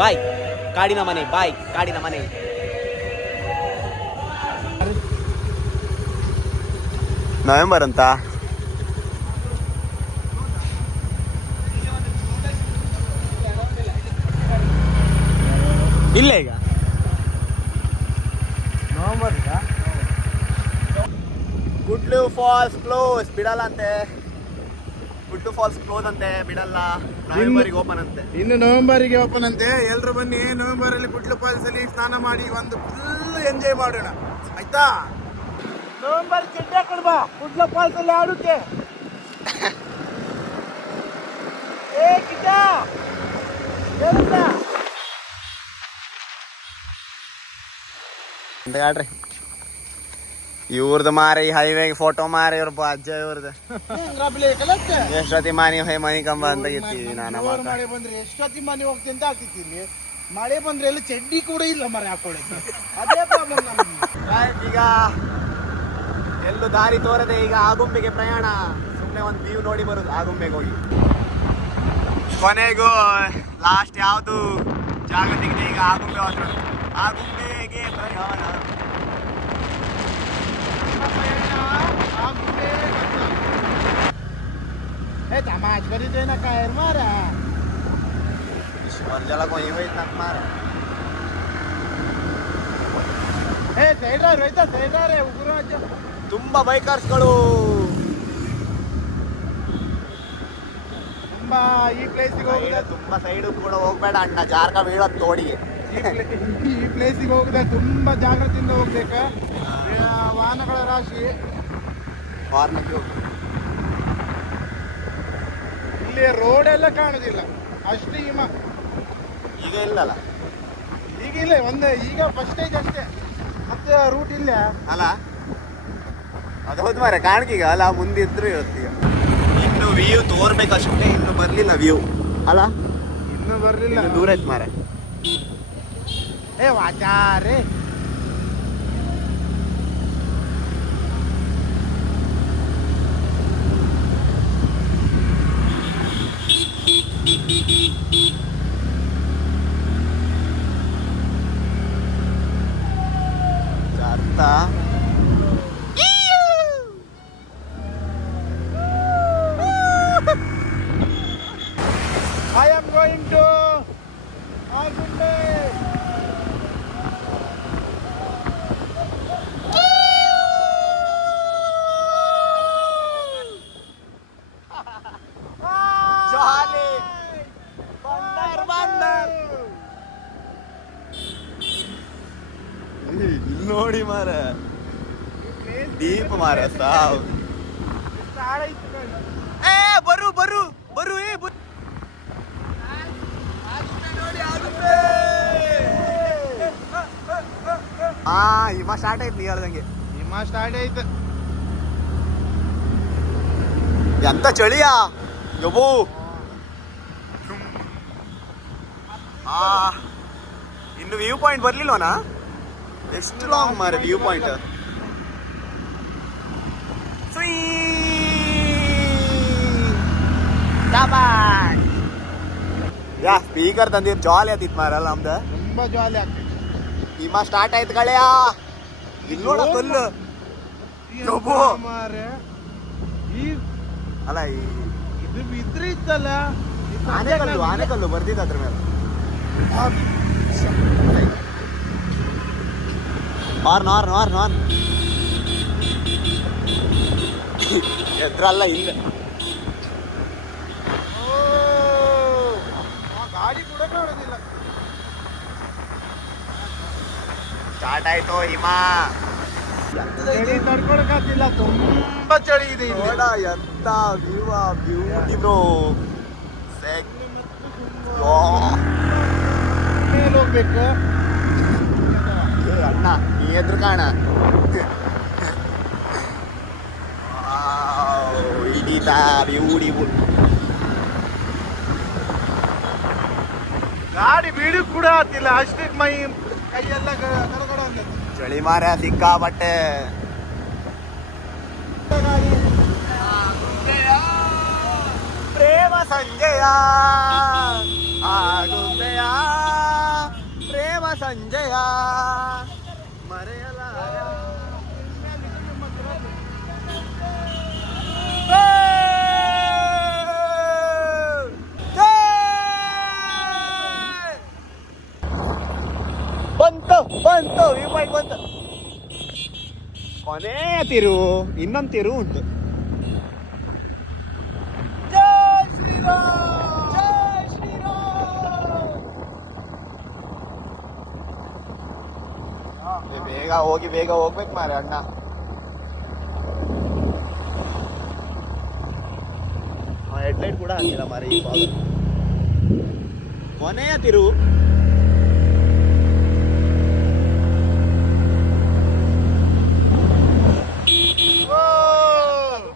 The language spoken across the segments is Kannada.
ಬಾಯ್ ಕಾಡಿನ ಮನೆ, ಬಾಯ್ ಕಾಡಿನ ಮನೆ. ನವೆಂಬರ್ ಅಂತ ಇಲ್ಲ ಈಗ ನವೆಂಬರ್. ಗುಡ್ಲು ಫಾಲ್ಸ್ ಕ್ಲೋಸ್ ಬಿಡಲ್ಲ ಅಂತೆ. ಗುಡ್ಲು ಫಾಲ್ಸ್ ಕ್ಲೋಸ್ ಅಂತೆ, ಬಿಡಲ್ಲ. ನವೆಂಬರಿಗೆ ಓಪನ್ ಅಂತೆ. ಇನ್ನು ನವೆಂಬರಿಗೆ ಓಪನ್ ಅಂತೆ. ಎಲ್ರು ಬನ್ನಿ, ನವೆಂಬರ್ ಅಲ್ಲಿ ಗುಡ್ಲು ಫಾಲ್ಸ್ ಅಲ್ಲಿ ಸ್ನಾನ ಮಾಡಿ ಒಂದು ಫುಲ್ ಎಂಜಾಯ್ ಮಾಡೋಣ, ಆಯ್ತಾ? ನವೆಂಬರ್ ಚಡ್ಡೆ ಕೊಡ್ಬಾ ಗುಡ್ಲು ಫಾಲ್ಸ್ ಅಲ್ಲಿ ಆಡುತ್ತೆ. ಹೇಳ್ರಿ ಇವ್ರದ್ದು ಮಾರಿ ಹೈವೇಗೆ ಫೋಟೋ ಮಾರಿ ಇವ್ರ ಅಜ್ಜ ಇವ್ರದ್ದು ಎಷ್ಟೊತ್ತಿ ಮನೆ ಮನಿ ಕಂಬ ಅಂತ ಇರ್ತೀವಿ. ನಾನು ಮಳೆ ಬಂದ್ರೆ ಎಷ್ಟೊತ್ತಿ ಮನೆ ಹೋಗ್ತೀನಿ ಅಂತ ಆಗ್ತಿದ್ದೀನಿ. ಮಳೆ ಬಂದ್ರೆ ಎಲ್ಲ ಚಡ್ಡಿ ಕೂಡ ಇಲ್ಲ ಮರ ಹಾಕೊಳ್ಳೋದು, ಅದೇ ಪ್ರಾಬ್ಲಮ್. ಈಗ ಎಲ್ಲೂ ದಾರಿ ತೋರದೆ ಈಗ ಆಗುಂಬೆಗೆ ಪ್ರಯಾಣ. ಸುಮ್ಮನೆ ಒಂದು ವ್ಯೂ ನೋಡಿ ಬರೋದು ಆಗುಂಬೆಗೆ ಹೋಗಿ. ಕೊನೆಗೂ ಲಾಸ್ಟ್ ಯಾವುದು ಜಾಗ ತೆಗೆದು ಈಗ ಆಗುಂಬೆ ಹೋದ್ರು. ಆಗುಂಬೆಗೆ ಪ್ರಯಾಣ. तमाश करी दे ना काय मारा ज्याला कोणी होईत ना मारा. हे ಸೈಡರ್ ಹೋಯ್ತಾ ಸೈಡರ್ ಉಗುರಾಜ ತುಂಬಾ ಬೈಕರ್ಸ್ಗಳು ತುಂಬಾ ಈ ಪ್ಲೇಸಿಗೆ ಹೋಗಿದೆ. ತುಂಬಾ ಸೈಡ್ ಕೂಡ ಹೋಗ್ಬೇಡ ಅಣ್ಣ, ಜಾರ್ಕ ಬೀಳೋದು ತೋಡಿಗೆ. ಈ ಪ್ಲೇಸಿಗೆ ಹೋಗಿದೆ ತುಂಬಾ ಜಾಗ್ರತೆಯಿಂದ ಹೋಗ್ಬೇಕು. ವಾಹನಗಳ ರಾಶಿ. ಇಲ್ಲಿ ರೋಡ್ ಎಲ್ಲ ಕಾಣುದಿಲ್ಲ, ಅಷ್ಟು ಹಿಮ. ಈಗ ಇಲ್ಲಲ್ಲ, ಈಗ ಇಲ್ಲ, ಒಂದೇ ಈಗ ಫಸ್ಟ್ ಸ್ಟೇಜ್ ಅಷ್ಟೇ, ಮತ್ತೆ ರೂಟ್ ಇಲ್ಲ ಅಲ್ಲ. ಅದು ಹೌದು ಮಾರೆ, ಕಾಣ್ಕೀಗ ಅಲ್ಲ ಮುಂದೆ ಇದ್ರು ಇರುತ್ತೆ. ಇನ್ನು ವ್ಯೂ ತೋರ್ಬೇಕಷ್ಟೇ, ಇನ್ನು ಬರ್ಲಿಲ್ಲ ವ್ಯೂ ಅಲ್ಲ, ಇನ್ನು ಬರ್ಲಿಲ್ಲ. ದೂರ ಐತ್ ಮಾರೆ. ಏ ವಾಚಾರೆ ಅರ್ಥ. I am going to Agumbe. Jolly. Bandar, bandar. ನೋಡಿ ಮಾರ, ದೀಪ ಮಾರ ಸಾವ್. ಏ ಬರು ಬರು ಬರು, ಏ ಹಾ ಹಿಮ ಸ್ಟಾರ್ಟ್ ಆಯ್ತು. ನೀ ಹೇಳ್ದಂಗೆ ಹಿಮ ಸ್ಟಾರ್ಟ್ ಆಯ್ತು. ಎಂತ ಚಳಿಯಾ ಯಬ್ಬು. ಇನ್ನು ವ್ಯೂ ಪಾಯಿಂಟ್ ಬರ್ಲಿಲ್ವನಾ? ಎಷ್ಟು ಲಾಂಗ್ ಮಾರೆ ವ್ಯೂ ಪಾಯಿಂಟ್. ಯಾ ಸ್ಪೀಕರ್ ತಂದಿರ್ ಜಾಲಿ ಆತಿತ್ ಮಾರಲ್ಲ ನಮ್ದು. ತುಂಬಾ ಜಾಲಿ ಆಗ್ತದೆ. ಹಿಮ ಸ್ಟಾರ್ಟ್ ಆಯ್ತು ಕಳೆಯ. ಇಲ್ಲಿ ನೋಡ ಕಲ್ಲು ಮಾರೆ. ಅಲ್ಲ ಇದು ಬಿದ್ರೆ ಇತ್ತಲ್ಲ, ಆನೆಕಲ್ಲು, ಆನೆಕಲ್ಲು ಬರ್ದಿದ್ದ ಅದ್ರ ಮೇಲೆ. ನಾರ್ ಎದ್ರಲ್ಲ ಇಲ್ಲ. ಗಾಡಿ ಕೂಡ ಕಾಣೋದಿಲ್ಲ. ಸ್ಟಾರ್ಟ್ ಆಯ್ತು ಹಿಮ. ಚಳಿ ತಡ್ಕೊಳಕ್ಕಾಗ್ತಿಲ್ಲ, ತುಂಬಾ ಚಳಿ ಇದೆ ಇಲ್ಲಿ. ನೋಡ ಎಂತ ವ್ಯೂ, ಬ್ಯೂಟಿ ಬ್ರೋ. ಮೇಲೆ ಹೋಗ್ಬೇಕು. ಅಣ್ಣ ನೀ ಎದ್ರು ಕಾಣ. ಹಿಡಿತಾ ಬ್ಯೂಟಿಫುಲ್. ಗಾಡಿ ಬೀಡಿ ಕೂಡ ಆಗ್ತಿಲ್ಲ, ಅಷ್ಟೇ ಮೈ ಕೈಯೆಲ್ಲ ಗಡಗಡ ಅಂತ. ಚಳಿ ಮಾರ ಸಿಕ್ಕಾಪಟ್ಟೆ. ಪ್ರೇಮ ಸಂಜಯ ಆಗುಂಬೆಯ ಬಂತು ವ್ಯೂ ಪಾಯಿಂಟ್ ಬಂತು. ಕೊನೆಯ ತಿರುವು, ಇನ್ನೊಂದು ತಿರುವು ಉಂಟು. ಜೈ ಶ್ರೀರಾಮ್, ಜೈ ಶ್ರೀರಾಮ್. ಬೇಗ ಹೋಗಿ ಬೇಗ ಹೋಗ್ಬೇಕು ಮಾರೆ ಅಣ್ಣ. ಹೆಡ್ಲೈಟ್ ಕೂಡ ಹಾಕಿಲ್ಲ ಮಾರೆ ಈ ಭಾಗ. ಕೊನೆಯ ತಿರುವು.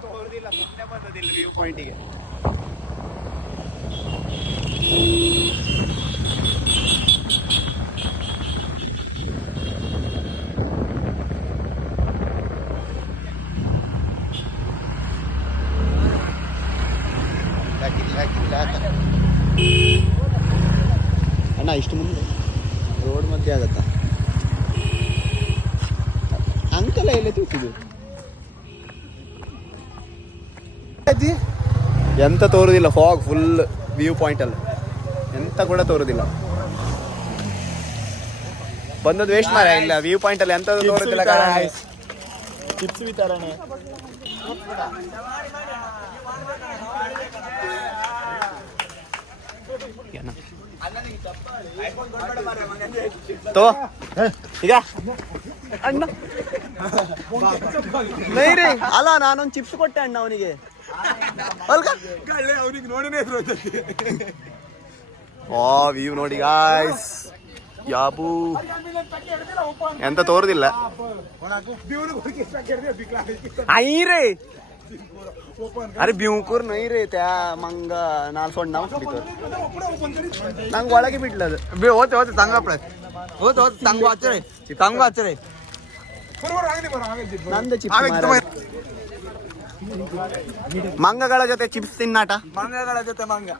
ತೋರ್ದಿಲ್ಲ, ಸುಮ್ಮನೆ ಬಂದದಿಲ್ಲ ವ್ಯೂ ಪಾಯಿಂಟಿಗೆ. ಅಣ್ಣ ಇಷ್ಟು ಮುಂದೆ ರೋಡ್ ಮಧ್ಯೆ ಆಗತ್ತಾ? ಅಂಕಲ ಎಲ್ಲೇ ತೂತಿದ್ದು ಎಂತ ತೋರುದಿಲ್ಲ. ಫಾಗ್ ಫುಲ್ ವ್ಯೂ ಪಾಯಿಂಟ್ ಅಲ್ಲಿ ಎಂತ ಕೂಡ ತೋರುದಿಲ್ಲ. ಬಂದದ್ದು ವೇಸ್ಟ್ ಮಾರ. ಇಲ್ಲ ವ್ಯೂ ಪಾಯಿಂಟ್ ಅಲ್ಲಿ ಎಂತ ತೋರುದಿಲ್ಲ. ಟಿಪ್ಸ್ ವಿತರಣೆ. ತೋ ಈಗ ಅಣ್ಣ ನೈರಿ ಅಲ್ಲ, ನಾನೊಂದು ಚಿಪ್ಸ್ ಕೊಟ್ಟೆ ಅಣ್ಣ ಅವನಿಗೆ. ಅವನಿಗೆ ನೋಡಿನೇ ಓ ವ್ಯೂ ನೋಡಿ ಗಾಯ್ಸ್. ಯಾಬು ಎಂತ ತೋರುದಿಲ್ಲ. ಐರೇ अरे बिवकूर नहीं रे त्या मग नाल सोड ನಂಗೆ ಒಳಗೆ ಬಿಡ್ಲದು. ಹೋತೆ ಹೋತೆ ತಂಗ ಹೋತೆ ಹೋತೆ ತಂಗು ಹಚ್ಚರೆ ತಂಗು ಹಚ್ಚರೆ ನಂದು ಚಿಪ್ಸ್. ಮಂಗಗಳ ಜೊತೆ ಚಿಪ್ಸ್ ತಿನ್ನಾಟ. ಮಂಗಗಳ ಜೊತೆ ಮಂಗ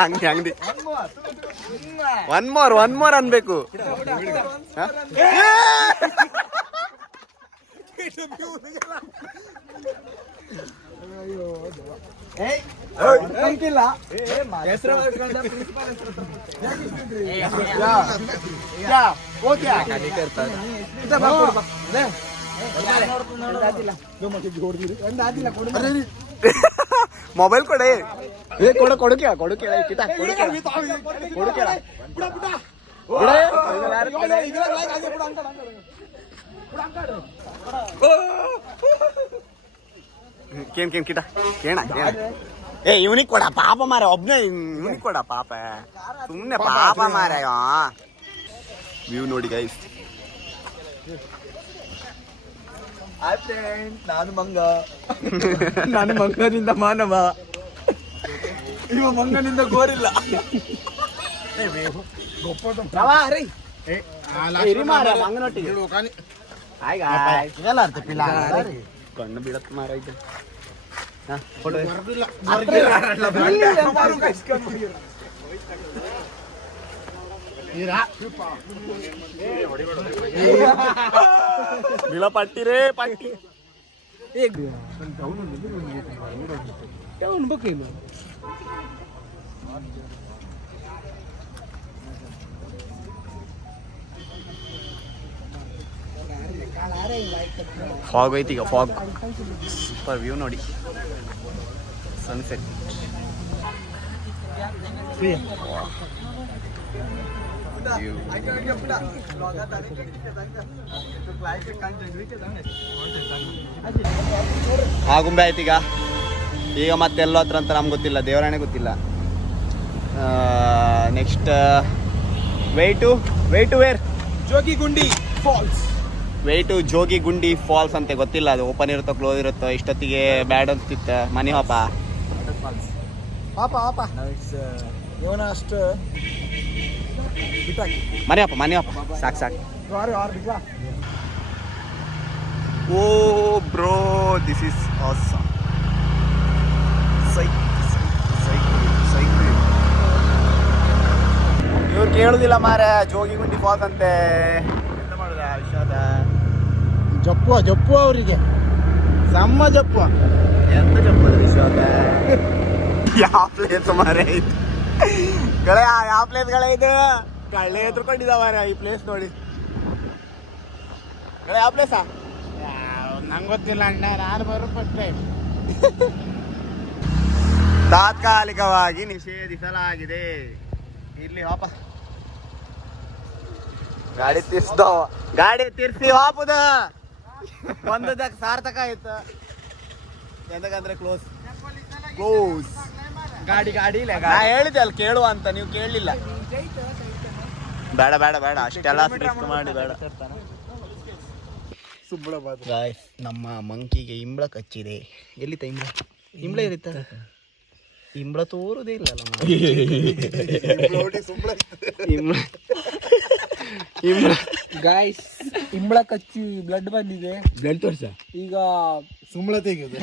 ಹಂಗೆ ಹಂಗೆ ಒನ್ ಮೋರ್ ಅನ್ಬೇಕು. ಮೊಬೈಲ್ ಕೊಡೆ ಕೊಡುಕೆ ಕೇನ್ ಕಿಟ ಕೇಣ ಏ ಇವನಿಗೆ ಕೊಡ ಪಾಪ ಮಾರ. ಒಬ್ನೇ ಇವನಿಗೆ ಕೊಡ ಪಾಪ, ಸುಮ್ಮನೆ ಪಾಪ ಮಾರ. ವ್ಯೂ ನೋಡಿ ಗೈಸ್. ನಾನು ಮಂಗ, ನಾನು ಮಂಗನಿಂದ ಮಾನವ, ಇವ ಮಂಗನಿಂದ ಗೋರಿಲ್ಲ. ಕಣ್ಣು ಬಿಡತ್ ಮಾರ. ಬಿಳ ಪಟ್ಟಿ ರೇ ಪಟ್ಟಿ. ಫಾಗ್ ಐತಿ ಈಗ. ಫಾಗ್ ಸೂಪರ್ ವ್ಯೂ ನೋಡಿ. ಸನ್ಸೆಟ್. ಆಗುಂಬೆ ಆಯ್ತು ಈಗ. ಈಗ ಮತ್ತೆಲ್ಲೋ ಹತ್ರ ಅಂತ ನಮ್ಗೆ ಗೊತ್ತಿಲ್ಲ, ದೇವರಾಣೆ ಗೊತ್ತಿಲ್ಲ. Next wait where Jogigundi falls. Wait Jogigundi falls ಅಂತೆ. ಗೊತ್ತಿಲ್ಲ ಅದು ಓಪನ್ ಇರುತ್ತೋ ಕ್ಲೋಸ್ ಇರುತ್ತೋ. ಇಷ್ಟೊತ್ತಿಗೆ ಬ್ಯಾಡ್ ಅನ್ಸ್ತಿತ್ತ. ಮನಿ ಹಾಪ ಇವನ ಅಷ್ಟು ಮನಿ ಹಾಪ ಸಾಕು. ಓ ಬ್ರೋ, ದಿಸ್ ಇಸ್ ಆಸಮ್. ಇವ್ರು ಕೇಳುದಿಲ್ಲ ಮಾರ. ಜೋಗಿಗುಂಡಿ ಫಾಲ್ಸ್ ಅಂತೆ. ಎಂತ ಮಾಡುದ ವಿಷಾದ. ಜಪ್ಪು ಅವರಿಗೆ ಸಮ್ಮ ಜಪ್ಪು. ಎಂತ ಚಪ್ಪಲ್ ವಿಶ್ವಾಸ ಯಾವ ಪ್ಲೇಸ್ ಮಾರ ಇದು ಗಳೇ ಯಾವ ಪ್ಲೇಸ್ ಗಳೇ ಇದು ಕಳ್ಳೆ ಎತ್ಕೊಂಡಿದ್ದಾವ ಈ ಪ್ಲೇಸ್ ನೋಡಿ ಗಳೇ ಯಾವ ಪ್ಲೇಸಾ ನಂಗೆ ಗೊತ್ತಿಲ್ಲ ಅಣ್ಣ, ನಾನು ಬರೋ ಫಸ್ಟ್ ಟೈಮ್. ತಾತ್ಕಾಲಿಕವಾಗಿ ನಿಷೇಧಿಸಲಾಗಿದೆ. ಇಲ್ಲಿ ವಾಪಸ್ ಗಾಡಿ ತಿರ್ಸ್ದವ ಗಾಡಿ ತಿರ್ಸಿ ವಾಪದ ಬಂದದಕ್ಕೆ ಸಾರ್ಥಕ ಆಯ್ತು. ಎಂತಕಂದ್ರೆ ಕ್ಲೋಸ್ ಗಾಡಿ ಇಲ್ಲ ನಾ ಹೇಳಿದೆ ಅಲ್ಲಿ ಕೇಳುವ ಅಂತ, ನೀವು ಕೇಳಲಿಲ್ಲ. ಬೇಡ ಬೇಡ ಬೇಡ ಅಷ್ಟೆಲ್ಲ ರಿಸ್ಕ್ ಮಾಡಿ ಬೇಡ. ಗಾಯ್ಸ್, ನಮ್ಮ ಮಂಕಿಗೆ ಇಂಬಳ ಕಚ್ಚಿದೆ. ಎಲ್ಲಿತ್ತ ಇಂಬಳ ಇರುತ್ತ ಇಂಬಳ ತೋರುದೇ ಇಲ್ಲಲ್ಲ ಗಾಯ್ಸ್. ಇಂಬಳ ಕಚ್ಚಿ ಬ್ಲಡ್ ಬಂದಿದೆ. ಬ್ಲಡ್ ತೋರ್ಸ ಈಗ ಸುಂಬಳ ತೆಗೆದು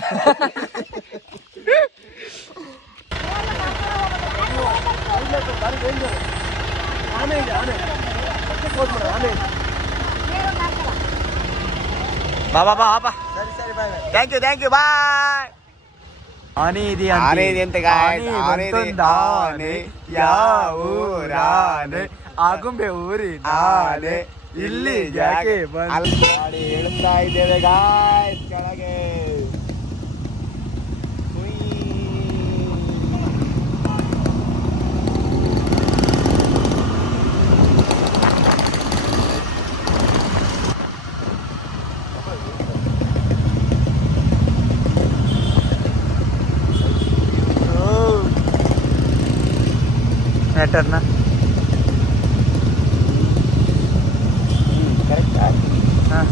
ಬಾ ಬಾ ಬಾ ಬಾ. ಸರಿ ಬಾಯ್. Thank you bye. ಆನೆ ಇದೆ ಆನೆ ಇದೆ ಅಂತ ಆನೆ ಯಾವೂರಾನೆ ಆಗುಂಬೆ ಊರಿ ಆನೆ ಇಲ್ಲಿ ಯಾಕೆ ಬಂದು ಗಾಡಿ ಹೇಳ್ತಾ ಇದ್ದೇವೆ ಗಾಯ್ಸ್ ಕೆಳಗೆ. ಮ್ಯಾಟರ್ನ ಕರೆಕ್ಟ್ ಹಾಂ.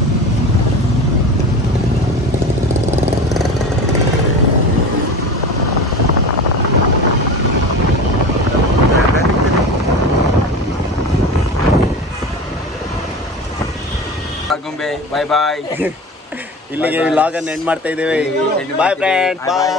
ಆಗುಂಬೆ ಬಾಯ್ ಬಾಯ್. ಇಲ್ಲಿಗೆ ವ್ಲಾಗ್ ಅನ್ನು ಎಂಡ್ ಮಾಡ್ತಾ ಇದ್ದೇವೆ. ಬಾಯ್ ಫ್ರೆಂಡ್ಸ್, ಬಾಯ್.